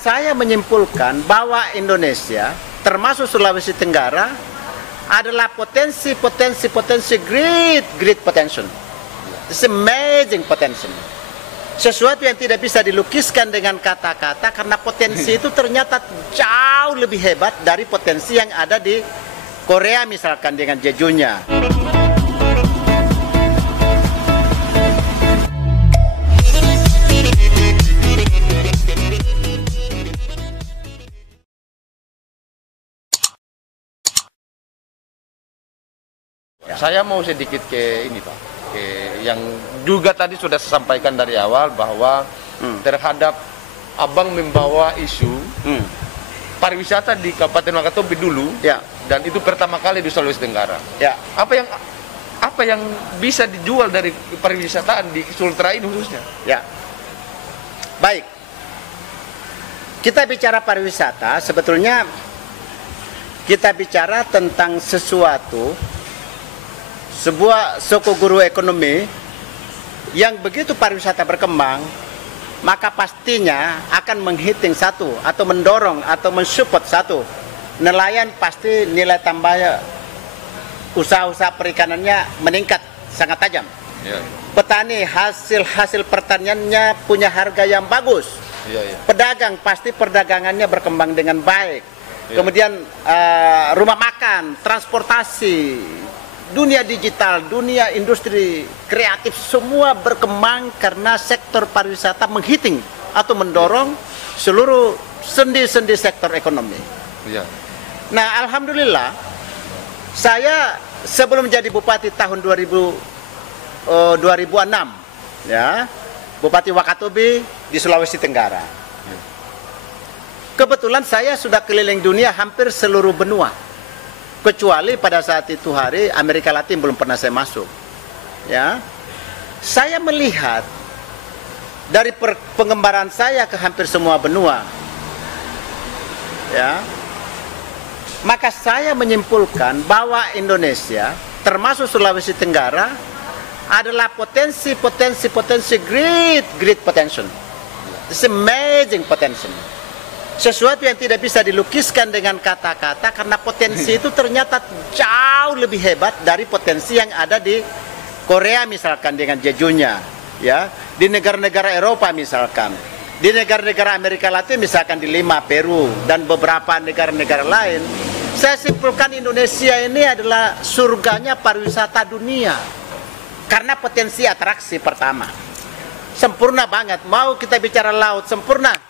Saya menyimpulkan bahwa Indonesia, termasuk Sulawesi Tenggara, adalah potensi great potential. It's amazing potential. Sesuatu yang tidak bisa dilukiskan dengan kata-kata karena potensi itu ternyata jauh lebih hebat dari potensi yang ada di Korea misalkan dengan Jejunya. Saya mau sedikit ke ini Pak, ke yang juga tadi sudah saya sampaikan dari awal bahwa terhadap Abang membawa isu pariwisata di Kabupaten Wakatobi dulu, ya, dan itu pertama kali di Sulawesi Tenggara. Ya. Apa yang bisa dijual dari pariwisataan di Sultra ini khususnya? Ya, baik. Kita bicara pariwisata, sebetulnya kita bicara tentang sebuah suku guru ekonomi yang begitu pariwisata berkembang, maka pastinya akan menghitung satu atau mendorong atau mensupport satu. Nelayan pasti nilai tambahnya usaha-usaha perikanannya meningkat sangat tajam. Ya. Petani hasil pertaniannya punya harga yang bagus. Ya. Pedagang pasti perdagangannya berkembang dengan baik. Ya. Kemudian rumah makan, transportasi, dunia digital, dunia industri kreatif semua berkembang karena sektor pariwisata menghitung atau mendorong seluruh sendi-sendi sektor ekonomi. Ya. Nah, alhamdulillah saya sebelum menjadi bupati tahun 2006 ya, Bupati Wakatobi di Sulawesi Tenggara. Kebetulan saya sudah keliling dunia hampir seluruh benua. Kecuali pada saat itu hari Amerika Latin belum pernah saya masuk. Ya, saya melihat dari pengembaraan saya ke hampir semua benua. Ya, maka saya menyimpulkan bahwa Indonesia, termasuk Sulawesi Tenggara, adalah potensi great potential. It's amazing potential. Sesuatu yang tidak bisa dilukiskan dengan kata-kata karena potensi itu ternyata jauh lebih hebat dari potensi yang ada di Korea misalkan dengan Jejunya, ya, di negara-negara Eropa misalkan, di negara-negara Amerika Latin misalkan di Lima, Peru dan beberapa negara-negara lain. Saya simpulkan Indonesia ini adalah surganya pariwisata dunia karena potensi atraksi pertama sempurna banget. Mau kita bicara laut sempurna.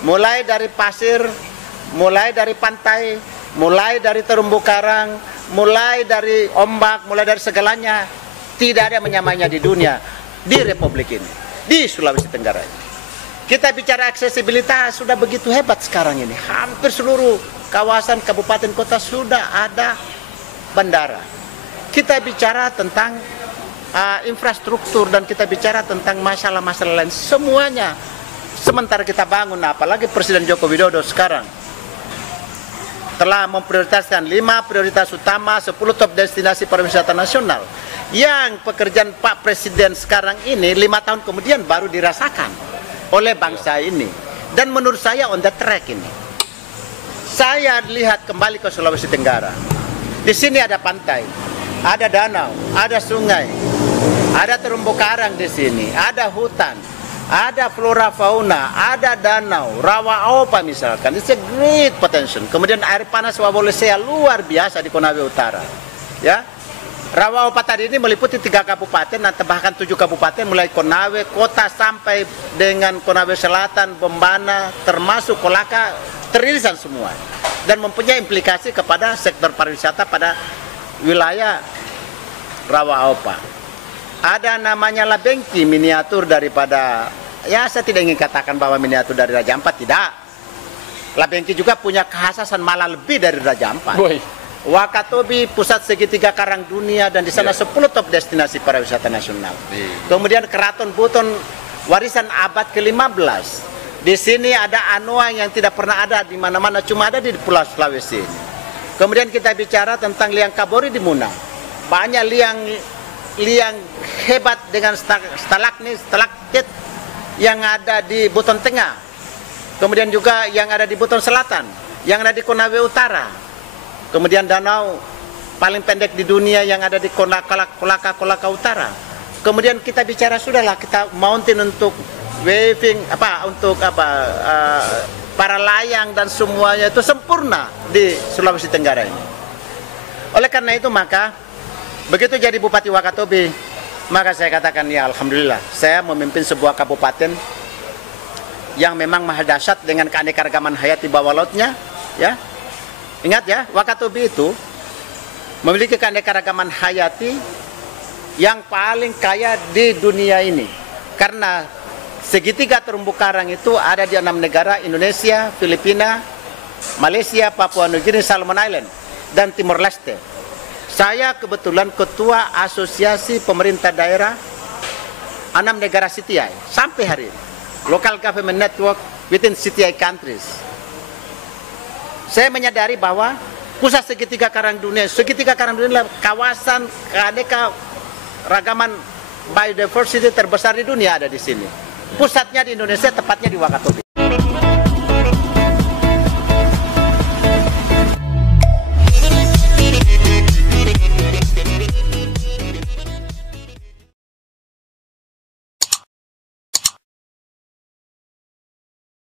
Mulai dari pasir, mulai dari pantai, mulai dari terumbu karang, mulai dari ombak, mulai dari segalanya. Tidak ada yang menyamainya di dunia, di Republik ini, di Sulawesi Tenggara ini. Kita bicara aksesibilitas sudah begitu hebat sekarang ini. Hampir seluruh kawasan, kabupaten, kota sudah ada bandara. Kita bicara tentang infrastruktur dan kita bicara tentang masalah-masalah lain. Semuanya sementara kita bangun, apalagi Presiden Joko Widodo sekarang telah memprioritaskan 5 prioritas utama, 10 top destinasi pariwisata nasional yang pekerjaan Pak Presiden sekarang ini 5 tahun kemudian baru dirasakan oleh bangsa ini. Dan menurut saya on the track ini. Saya lihat kembali ke Sulawesi Tenggara. Di sini ada pantai, ada danau, ada sungai, ada terumbu karang di sini, ada hutan, ada flora fauna, ada danau, rawa opa misalkan. It's a great potential. Kemudian air panas Wabolesea luar biasa di Konawe Utara. Ya, rawa opa tadi ini meliputi 3 kabupaten atau bahkan 7 kabupaten mulai Konawe kota sampai dengan Konawe Selatan, Bombana, termasuk Kolaka, teririsan semua dan mempunyai implikasi kepada sektor pariwisata pada wilayah rawa opa. Ada namanya Labengki, miniatur daripada, ya saya tidak ingin katakan bahwa miniatur dari Raja Ampat, tidak. Labengki juga punya kekhasan malah lebih dari Raja Ampat. Wakatobi pusat segitiga karang dunia dan di sana 10 top destinasi pariwisata nasional. Kemudian Keraton Buton warisan abad ke-15. Di sini ada anoa yang tidak pernah ada di mana-mana, cuma ada di Pulau Sulawesi. Kemudian kita bicara tentang liang Kabori di Muna. Banyak liang hebat dengan stalagmit, stalaktit yang ada di Buton Tengah. kemudian juga yang ada di Buton Selatan, yang ada di Konawe Utara, kemudian danau paling pendek di dunia yang ada di Kolaka Utara. Kemudian kita bicara sudahlah kita mountain untuk waving para layang dan semuanya itu sempurna di Sulawesi Tenggara ini. Oleh karena itu maka begitu jadi Bupati Wakatobi, maka saya katakan ya alhamdulillah saya memimpin sebuah kabupaten yang memang maha dahsyat dengan keanekaragaman hayati bawah lautnya, ya. Ingat ya, Wakatobi itu memiliki keanekaragaman hayati yang paling kaya di dunia ini. Karena segitiga terumbu karang itu ada di 6 negara, Indonesia, Filipina, Malaysia, Papua Nugini, Solomon Island, dan Timor Leste. Saya kebetulan ketua asosiasi pemerintah daerah 6 negara CTI sampai hari ini. Local Government Network within CTI countries. Saya menyadari bahwa pusat segitiga karang dunia adalah kawasan keaneka ragaman biodiversity terbesar di dunia ada di sini. Pusatnya di Indonesia, tepatnya di Wakatobi.